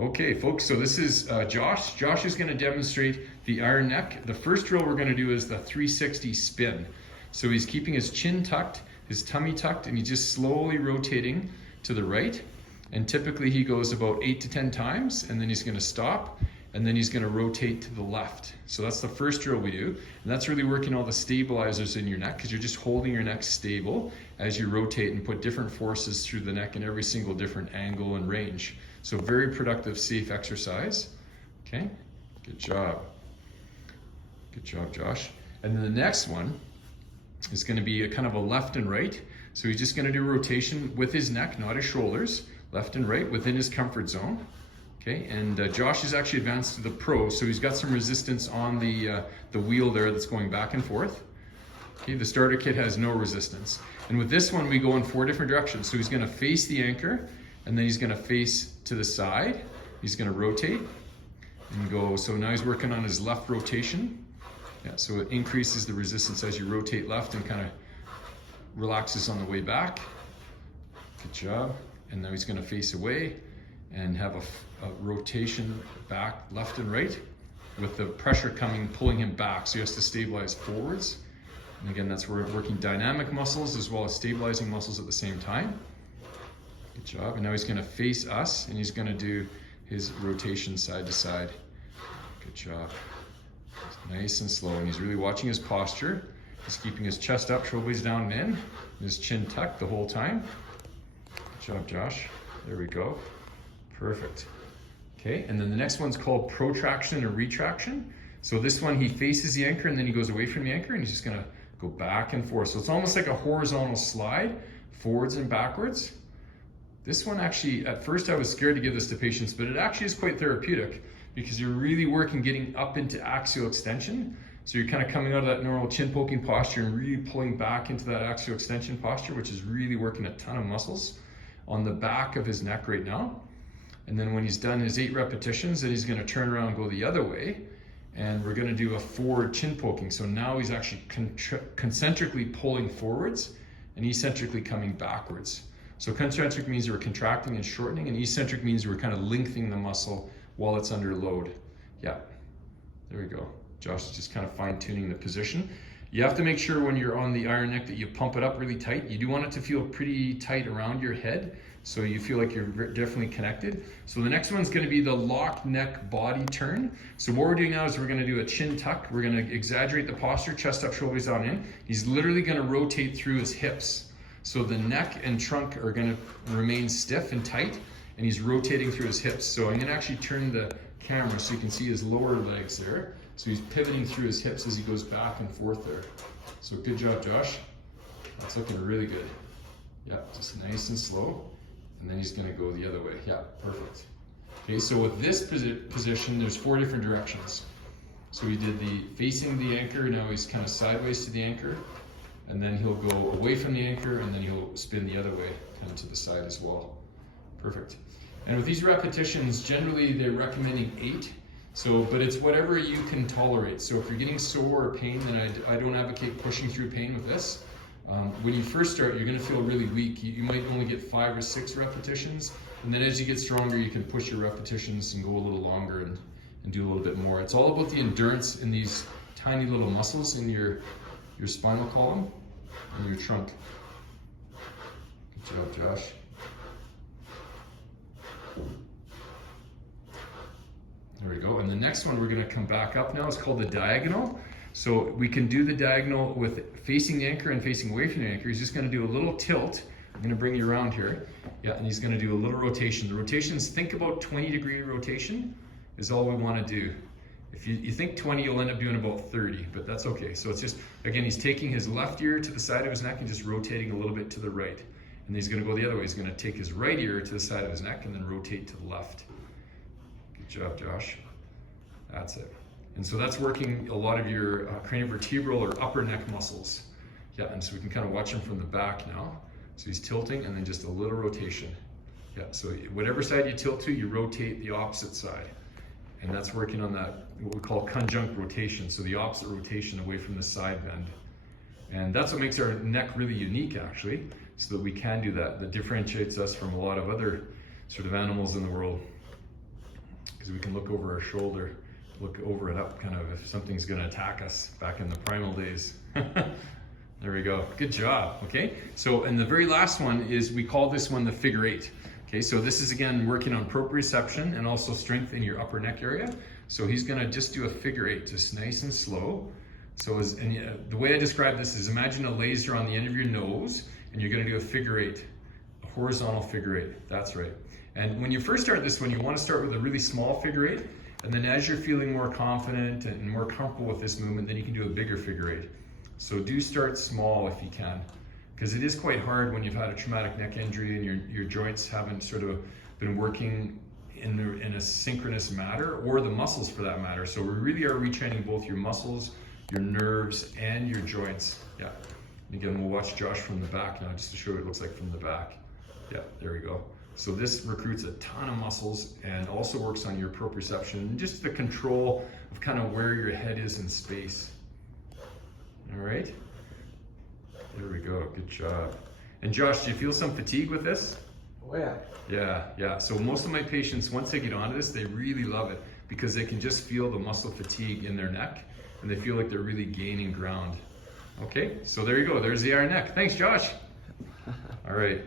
Okay, folks, so this is Josh. Josh is going to demonstrate the iron neck. The first drill we're going to do is the 360 spin. So he's keeping his chin tucked, his tummy tucked, and he's just slowly rotating to the right. And typically he goes about 8 to 10 times, and then he's going to stop, and then he's going to rotate to the left. So that's the first drill we do, and that's really working all the stabilizers in your neck, because you're just holding your neck stable as you rotate and put different forces through the neck in every single different angle and range. So very productive, safe exercise. Okay, good job. Good job, Josh. And then the next one is going to be a kind of a left and right. So he's just going to do rotation with his neck, not his shoulders, left and right within his comfort zone. Okay, and Josh is actually advanced to the pro, so he's got some resistance on the wheel there that's going back and forth. Okay, the starter kit has no resistance. And with this one, we go in 4 different directions. So he's going to face the anchor, and then he's going to face to the side. He's going to rotate and go. So now he's working on his left rotation. Yeah, so it increases the resistance as you rotate left and kind of relaxes on the way back. Good job. And now he's going to face away and have a rotation back left and right with the pressure coming, pulling him back. So he has to stabilize forwards. And again, that's where we're working dynamic muscles as well as stabilizing muscles at the same time. Good job. And now he's going to face us, and he's going to do his rotation side to side. Good job. Nice and slow. And he's really watching his posture. He's keeping his chest up, shoulders down and in, and his chin tucked the whole time. Good job, Josh. There we go. Perfect. Okay, and then the next one's called Protraction and Retraction. So this one, he faces the anchor, and then he goes away from the anchor, and he's just going to go back and forth. So it's almost like a horizontal slide, forwards and backwards. This one actually, at first I was scared to give this to patients, but it actually is quite therapeutic because you're really working getting up into axial extension. So you're kind of coming out of that normal chin poking posture and really pulling back into that axial extension posture, which is really working a ton of muscles on the back of his neck right now. And then when he's done his 8 repetitions, then he's going to turn around and go the other way. And we're going to do a forward chin poking. So now he's actually concentrically pulling forwards and eccentrically coming backwards. So concentric means we're contracting and shortening, and eccentric means we're kind of lengthening the muscle while it's under load. Yeah, there we go. Josh is just kind of fine tuning the position. You have to make sure when you're on the iron neck that you pump it up really tight. You do want it to feel pretty tight around your head, so you feel like you're definitely connected. So the next one's going to be the lock neck body turn. So what we're doing now is we're going to do a chin tuck. We're going to exaggerate the posture, chest up, shoulders down in. He's literally going to rotate through his hips. So the neck and trunk are going to remain stiff and tight, and he's rotating through his hips. So I'm going to actually turn the camera so you can see his lower legs there. So he's pivoting through his hips as he goes back and forth there. So good job, Josh. That's looking really good. Yeah, just nice and slow. And then he's going to go the other way. Yeah, perfect. Okay, so with this position, there's 4 different directions. So we did the facing the anchor. Now he's kind of sideways to the anchor. And then he'll go away from the anchor, and then he'll spin the other way, kind of to the side as well. Perfect. And with these repetitions, generally they're recommending 8. So, but it's whatever you can tolerate. So if you're getting sore or pain, then I don't advocate pushing through pain with this. When you first start, you're going to feel really weak. You might only get 5 or 6 repetitions. And then as you get stronger, you can push your repetitions and go a little longer and do a little bit more. It's all about the endurance in these tiny little muscles in your spinal column and your trunk. Good job, Josh. There we go. And the next one we're going to come back up now is called the diagonal. So we can do the diagonal with facing the anchor and facing away from the anchor. He's just going to do a little tilt. I'm going to bring you around here. Yeah, and he's going to do a little rotation. The rotations, think about 20-degree rotation is all we want to do. If you think 20, you'll end up doing about 30, but that's okay. So it's just, again, he's taking his left ear to the side of his neck and just rotating a little bit to the right. And then he's going to go the other way. He's going to take his right ear to the side of his neck and then rotate to the left. Good job, Josh. That's it. And so that's working a lot of your craniovertebral or upper neck muscles. Yeah, and so we can kind of watch him from the back now. So he's tilting and then just a little rotation. Yeah, so whatever side you tilt to, you rotate the opposite side. And that's working on that, what we call conjunct rotation. So the opposite rotation away from the side bend. And that's what makes our neck really unique, actually, so that we can do that. That differentiates us from a lot of other sort of animals in the world. our shoulder. Look over and up, kind of, if something's gonna attack us back in the primal days. There we go, good job, okay? So, and the very last one is, we call this one the figure 8. Okay, so this is again working on proprioception and also strength in your upper neck area. So he's gonna just do a figure 8, just nice and slow. So the way I describe this is, imagine a laser on the end of your nose, and you're gonna do a figure 8, a horizontal figure 8, that's right. And when you first start this one, you wanna start with a really small figure 8, and then as you're feeling more confident and more comfortable with this movement, then you can do a bigger figure 8. So do start small if you can, because it is quite hard when you've had a traumatic neck injury and your joints haven't sort of been working in a synchronous manner, or the muscles for that matter. So we really are retraining both your muscles, your nerves, and your joints. Yeah. And again, we'll watch Josh from the back now, just to show you what it looks like from the back. Yeah, there we go. So this recruits a ton of muscles and also works on your proprioception and just the control of kind of where your head is in space. All right. There we go, good job. And Josh, do you feel some fatigue with this? Oh yeah. Yeah. So most of my patients, once they get onto this, they really love it because they can just feel the muscle fatigue in their neck and they feel like they're really gaining ground. Okay, so there you go, there's the iron neck. Thanks, Josh. All right.